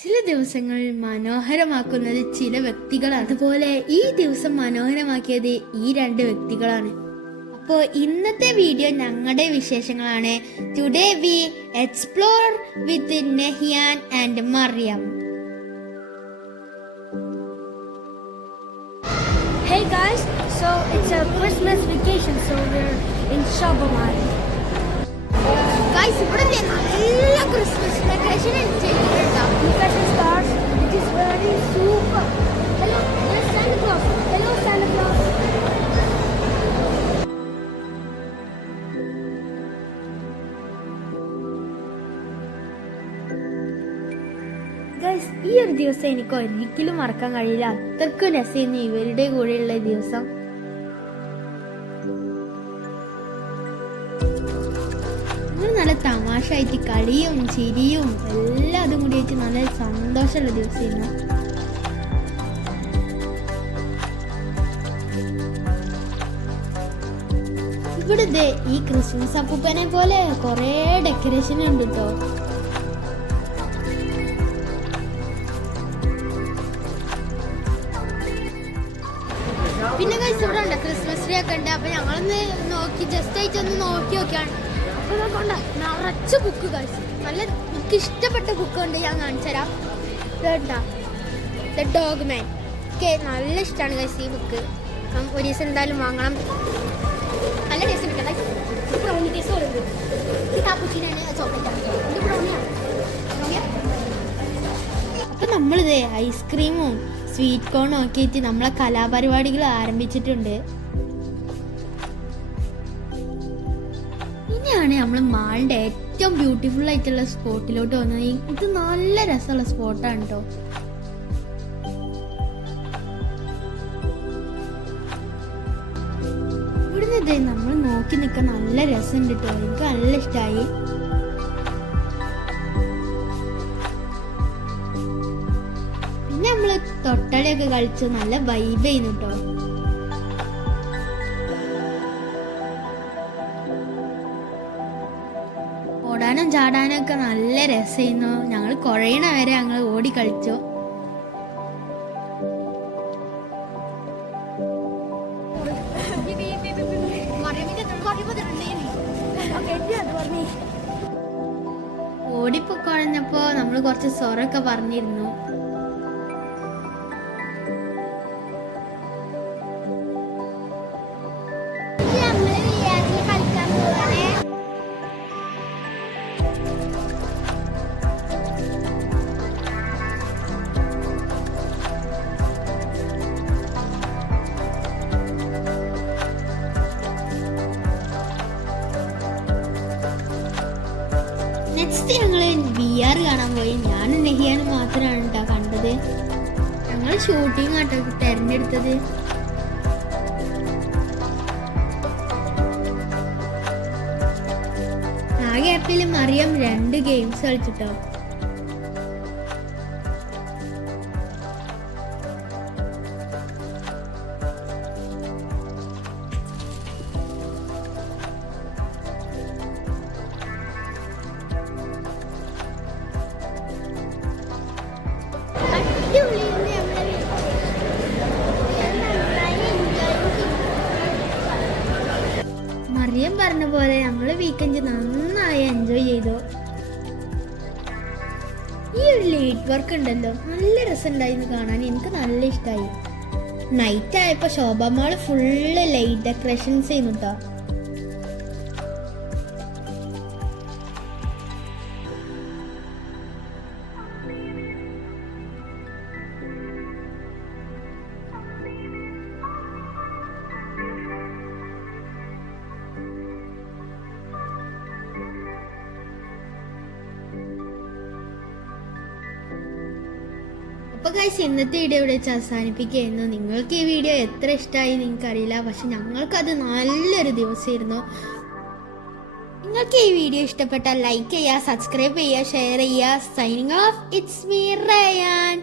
ചില ദിവസങ്ങൾ മനോഹരമാക്കുന്നത് ചില വ്യക്തികളാണ്. അതുപോലെ ഈ ദിവസം മനോഹരമാക്കിയത് ഈ രണ്ട് വ്യക്തികളാണ്. അപ്പോൾ ഇന്നത്തെ വീഡിയോ ഞങ്ങളുടെ വിശേഷങ്ങളാണ്. Today we explore with Nehiyan and Mariyam. Hey guys, so it's a Christmas vacation, so we're in Shabaman. Guys, ഇവിടെ നല്ല ക്രിസ്മസ് വെക്കേഷൻ ചെയ്തിട്ടുണ്ടോ? Look at the stars. It is very super. Hello, there's Santa Claus. Hello, Santa Claus. Guys, ഈ ഒരു ദിവസം എനിക്ക് ഒരിക്കലും മറക്കാൻ കഴിയില്ല. അത്രക്കും രസമായിരുന്നു ഇവരുടെ കൂടെയുള്ള ദിവസം. നല്ല തമാശയായിട്ട് കളിയും ചിരിയും എല്ലാം അതും കൂടി ആയിട്ട് നല്ല സന്തോഷമുള്ള ദിവസമായിരുന്നു. ഇവിടെ ഈ ക്രിസ്മസ് അപ്പൂപ്പനെ പോലെ കൊറേ ഡെക്കറേഷൻ ഉണ്ട് കേട്ടോ. പിന്നെ കഴിച്ച് ഇവിടെ ഉണ്ട് ക്രിസ്മസ് ട്രീ ഒക്കെ ഉണ്ട്. അപ്പൊ ഞങ്ങളൊന്ന് നോക്കി ജസ്റ്റ് ആയിട്ടൊന്ന് നോക്കി നോക്കിയാണ്. അപ്പൊ നോക്കണ്ട നിറച്ച് ബുക്ക് കഴിച്ചു. നല്ല എനിക്ക് ഇഷ്ടപ്പെട്ട ബുക്ക് ഉണ്ട്, ഞാൻ കാണിച്ചു തരാം. ദ ഡോഗ് മാൻ. എനിക്ക് നല്ല ഇഷ്ടമാണ് കഴിച്ച് ഈ ബുക്ക്. ഒരു ദിവസം എന്തായാലും വാങ്ങണം. നല്ല ടേസ്റ്റ് ഉണ്ട്. ബ്രൗണി ടേസ്റ്റ് പറയുന്നത് ഈ കാപ്പുച്ചീനാണ് ചോക്ലേറ്റ്. അപ്പൊ നമ്മളിത് ഐസ്ക്രീമും സ്വീറ്റ് കോൺ നോക്കിയിട്ട് നമ്മളെ കലാപരിപാടികൾ ആരംഭിച്ചിട്ടുണ്ട്. ഇനിയാണ് നമ്മൾ മാളിന്റെ ഏറ്റവും ബ്യൂട്ടിഫുൾ ആയിട്ടുള്ള സ്പോട്ടിലോട്ട് വന്നത്. ഇത് നല്ല രസമുള്ള സ്പോട്ടാണ് കേട്ടോ. ഇവിടുന്ന് നമ്മൾ നോക്കി നിൽക്കാൻ നല്ല രസമുണ്ട് കേട്ടോ. എനിക്ക് നല്ല ഇഷ്ടമായി. നമ്മള് തൊട്ടടിയൊക്കെ കളിച്ച് നല്ല വൈബ് ചെയ്യുന്നു കേട്ടോ. ഓടാനും ചാടാനും ഒക്കെ നല്ല രസമായിരുന്നു. ഞങ്ങൾ കുഴയണ വരെ ഞങ്ങൾ ഓടി കളിച്ചു. ഓടിപ്പോ കുഴഞ്ഞപ്പോ നമ്മൾ കുറച്ച് സൊറൊക്കെ പറഞ്ഞിരുന്നു. നെക്സ്റ്റ് ഞങ്ങൾ VR കാണാൻ പോയി. ഞാനും നെഹിയാനും മാത്രമാണ് കേട്ടോ കണ്ടത്. ഞങ്ങൾ ഷൂട്ടിംഗ് ആട്ടോ തെരഞ്ഞെടുത്തത്. ആ ഗ്യാപ്പിൽ മറിയം 2 ഗെയിംസ് കളിച്ചിട്ടോ. മറിയം പറഞ്ഞ പോലെ നമ്മള് വീക്കെൻഡ് നന്നായി എൻജോയ് ചെയ്തു. ഈ ഒരു ലൈറ്റ് വർക്ക് ഉണ്ടല്ലോ, നല്ല രസമുണ്ടായിരുന്നു കാണാൻ. എനിക്ക് നല്ല ഇഷ്ടമായി. നൈറ്റ് ആയപ്പോ ശോഭ മാള് ഫുള്ള് ലൈറ്റ് ഡെക്കറേഷൻസ് ചെയ്യുന്നു കേട്ടോ. അപ്പൊ ഗൈസ്, ഇന്നത്തെ വീഡിയോ ഇവിടെ വെച്ച് അവസാനിപ്പിക്കുകയായിരുന്നു. നിങ്ങൾക്ക് ഈ വീഡിയോ എത്ര ഇഷ്ടമായി നിങ്ങൾക്കറിയില്ല, പക്ഷെ ഞങ്ങൾക്കത് നല്ലൊരു ദിവസമായിരുന്നു. നിങ്ങൾക്ക് ഈ വീഡിയോ ഇഷ്ടപ്പെട്ടാൽ ലൈക്ക് ചെയ്യുക, സബ്സ്ക്രൈബ് ചെയ്യുക, ഷെയർ ചെയ്യുക. Signing off, it's me Ryan.